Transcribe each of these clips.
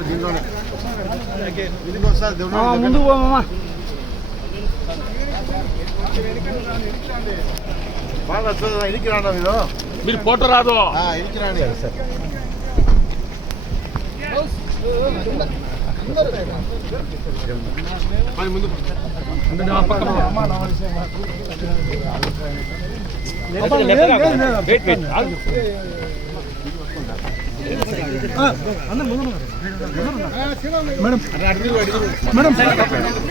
దేవుడు ముందు పోమమ్మా బాగా వస్తుంది? ఇనికి రాండి మీరు? మీరు ఫోటో రాదు. ఆ, ఇనికి రాండి సార్. మరి ముందు వెయిట్ వెయిట్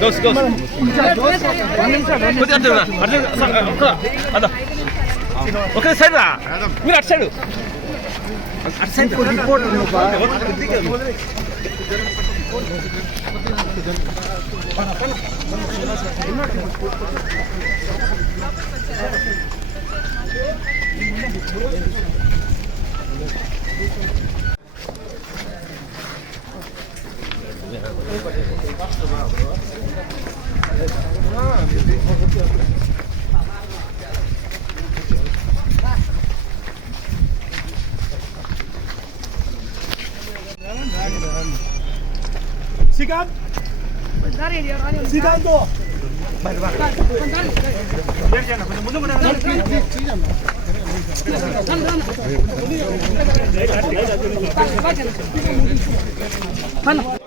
దోస్ దోస్ కొద్దిగా అటు రా, అటు Sikat. Bentar ya, dia. Sikat tuh. Bentar, bentar.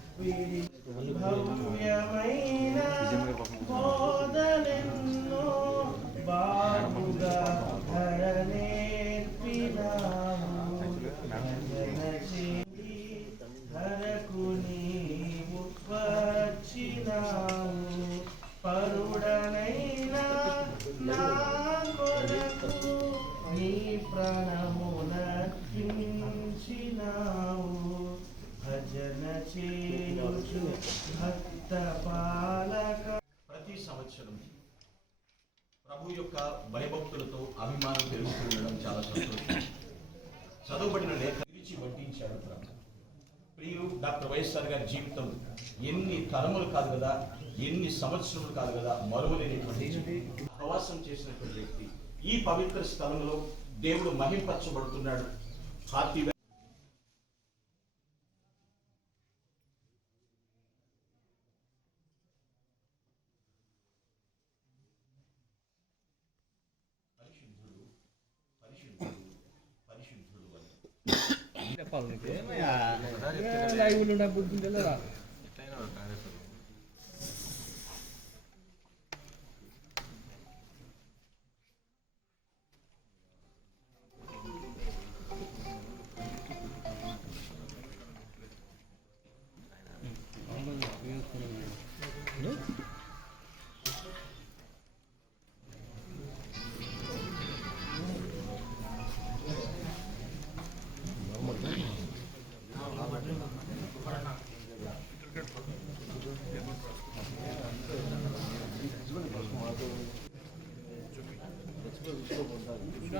భవ్యమైన బోధనెన్నో బాగుగా ధరనేర్పినావు ధరకు నీవు పరుడనైనా నా కొరకు నీ ప్రాణమునర్పించినావు భజన ప్రతి సంవత్సరం ప్రభు యొక్క భయభక్తులతో అభిమానం పెరుగుతూ ఉండడం చాలా సంతోషం. చదువుబడిన లేఖ విరిచి వడ్డించాడు ప్రభు. ప్రియులు డాక్టర్ వైఎస్ఆర్ గారి జీవితం ఎన్ని తరములు కాదు కదా ఎన్ని సంవత్సరములు కాదు కదా మరువలేనటువంటి ప్రవాసం చేసినటువంటి వ్యక్తి. ఈ పవిత్ర స్థలంలో దేవుడు మహింపరచబడుతున్నాడు. హార్టీ చెప్పాలి లైవ్ ఉండే బుద్ధి తెలియదా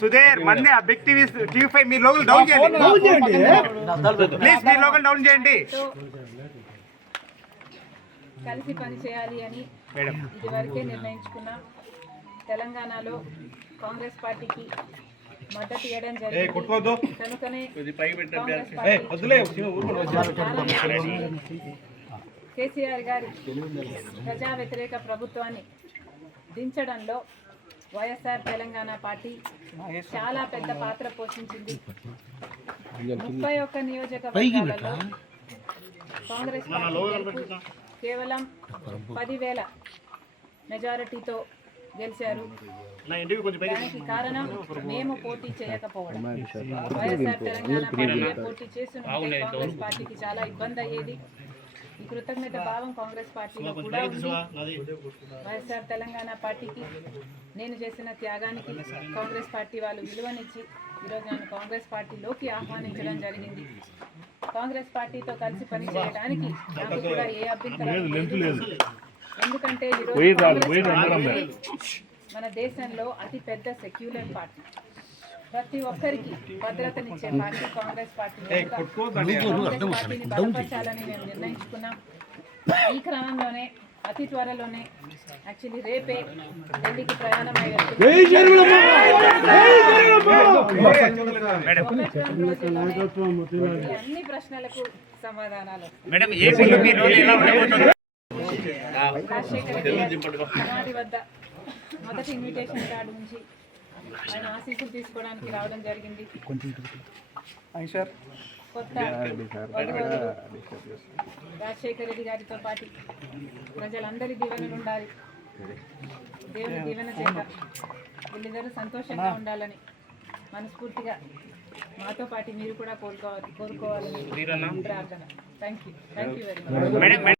సుధీర్ మంది బిగ్ టీవీ టీవీ ఫైవ్ మీ లోగల్ డౌన్ చేయండి. ప్లీజ్ మీ లోగల్ డౌన్ చేయండి. కలిసి పని చేయాలి అని ఇదివరకే నిర్ణయించుకున్నాం. తెలంగాణలో కాంగ్రెస్ పార్టీకి మద్దతు ఇవ్వడం జరిగింది. కనుకనే కేసీఆర్ గారి ప్రజా వ్యతిరేక ప్రభుత్వాన్ని దించడంలో వైఎస్ఆర్ తెలంగాణ పార్టీ చాలా పెద్ద పాత్ర పోషించింది. ముప్పై ఒక్క నియోజకవర్గాలలో కాంగ్రెస్ పార్టీ కేవలం పదివేల మెజారిటీతో గెలిచారు. దానికి కారణం మేము పోటీ చేయకపోవడం. వైఎస్ఆర్ తెలంగాణ పార్టీ పోటీ చేస్తుంటే కాంగ్రెస్ పార్టీకి చాలా ఇబ్బంది అయ్యేది. ఈ కృతజ్ఞత భావం కాంగ్రెస్ పార్టీలో కూడా ఉంది. వైఎస్ఆర్ తెలంగాణ పార్టీకి నేను చేసిన త్యాగానికి కాంగ్రెస్ పార్టీ వాళ్ళు విలువనిచ్చి ఈరోజు నన్ను కాంగ్రెస్ పార్టీలోకి ఆహ్వానించడం జరిగింది. కాంగ్రెస్ పార్టీతో కలిసి పనిచేయడానికి నాకు కూడా ఏ అభ్యంతరం లేదు ఎందుకంటే ఈరోజు మన దేశంలో అతి పెద్ద సెక్యులర్ పార్టీ. ప్రతి ఒక్కరికి భద్రతనిచ్చే పార్టీ కాంగ్రెస్ పార్టీ కాంగ్రెస్ పార్టీని బలపరచాలని మేము నిర్ణయించుకున్నాం. ఈ క్రమంలోనే అతి త్వరలోనే యాక్చువల్లీ రేపే ఢిల్లీకి ప్రయాణం అన్ని ప్రశ్నలకు సమాధానాలు రాజశేఖర రెడ్డి గారి సమాధి వద్ద మొదటి ఇన్విటేషన్ కార్డు నుంచి ఆయన ఆశీస్సులు తీసుకోవడానికి రావడం జరిగింది. కొత్త రాజశేఖర రెడ్డి గారితో పాటు ప్రజలందరి దీవెనలు ఉండాలి. దేవుని దీవెన చేత వీళ్ళిద్దరూ సంతోషంగా ఉండాలని మనస్ఫూర్తిగా మాతో పాటు మీరు కూడా కోరుకోవాలి కోరుకోవాలని ప్రార్థన. Thank you thank you very much madam